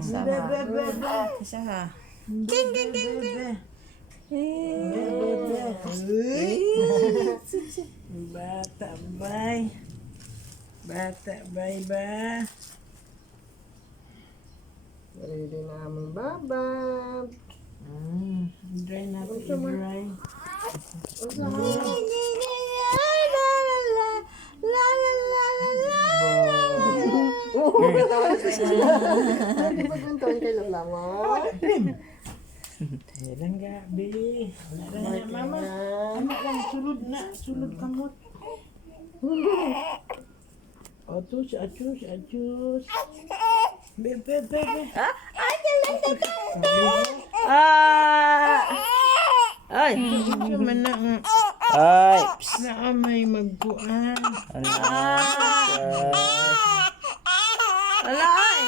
Isa ha. Isa ha. King, king, king, king. Bata bay. Bata bay ba? Ready na among babab. Dry natin i-dry. Hindi ba ganito kay Lola mo? Kailan gabi? Wala na mama. Anak lang, sulod na. Sulod kamot. Atus, atus, atus. Be. Ay, galang na ka. Ay. Ito man na nga. Ay. Na may magbuan. Ala ay.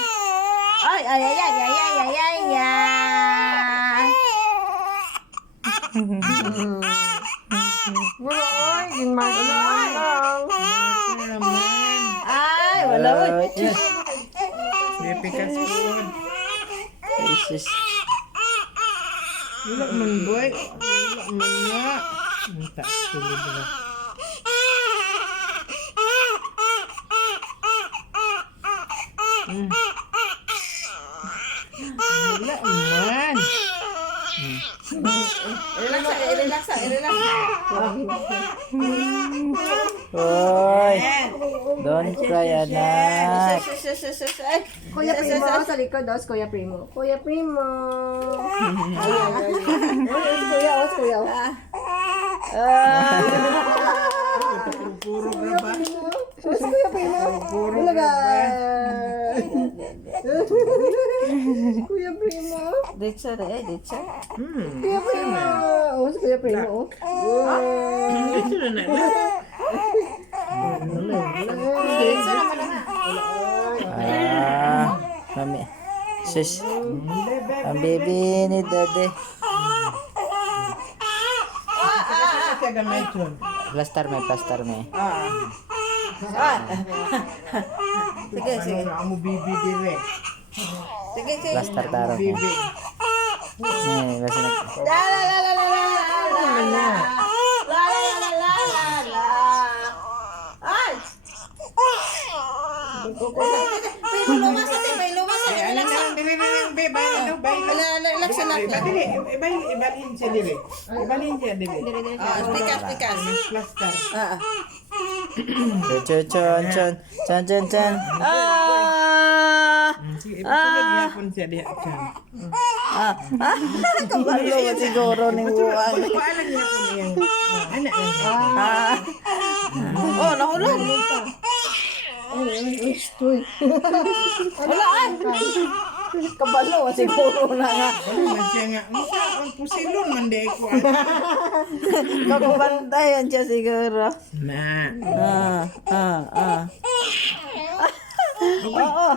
Ay, ay, ay, ay, ay, ay, ay, ay, ay. Wala oy, ginman lang. Ito naman. Ay, wala oy. Repikas food. Jesus. Wala man boy. Wala man nga. Ang taas sulod na. Wala man. Relax. Hoy, don't cry, anak. Kuya Primo, sa likod, Kuya Primo. Kuya Primo. Ay. Os kuya. Puro ka ba? Os Kuya Primo. Puro Wala ka ka. ba? Kuya Primo. Ditsa. Kuya Primo. Os Kuya Primo. Ito na na. Mami. Sis. Ang baby ni Dede. Kagamay ito. Plaster may. Sige. Amo bibi dire. Sige. Plaster taro. Bibi. Basta nag... Ay! May lumasan. Alam na lang dire be bay. Relax. Ibalin siya dire. Pikas. Plaster. Chan. Sige, yapon siya diha siya. Kabalo mo siguro ni Juan. Paalang yapon iyang. Anak. Oh, nahulog. Wala. Kabalo mo siguro na nga. Ano siya nga? Ang pusilon man di ko. Kakubantayan siya siguro. Na. Oo.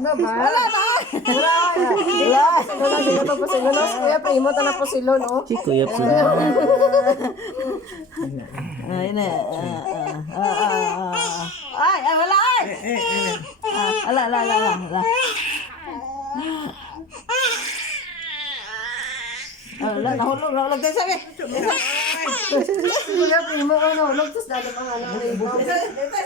Wala sila to po silon. Kuya Primo, tanap po silon, oh. Si Kuya po. Ay, na. Ay, wala ay. Ala. Ala, nahulog tayo sabi. Kuya Primo, ano, lagtos dalo pang ano.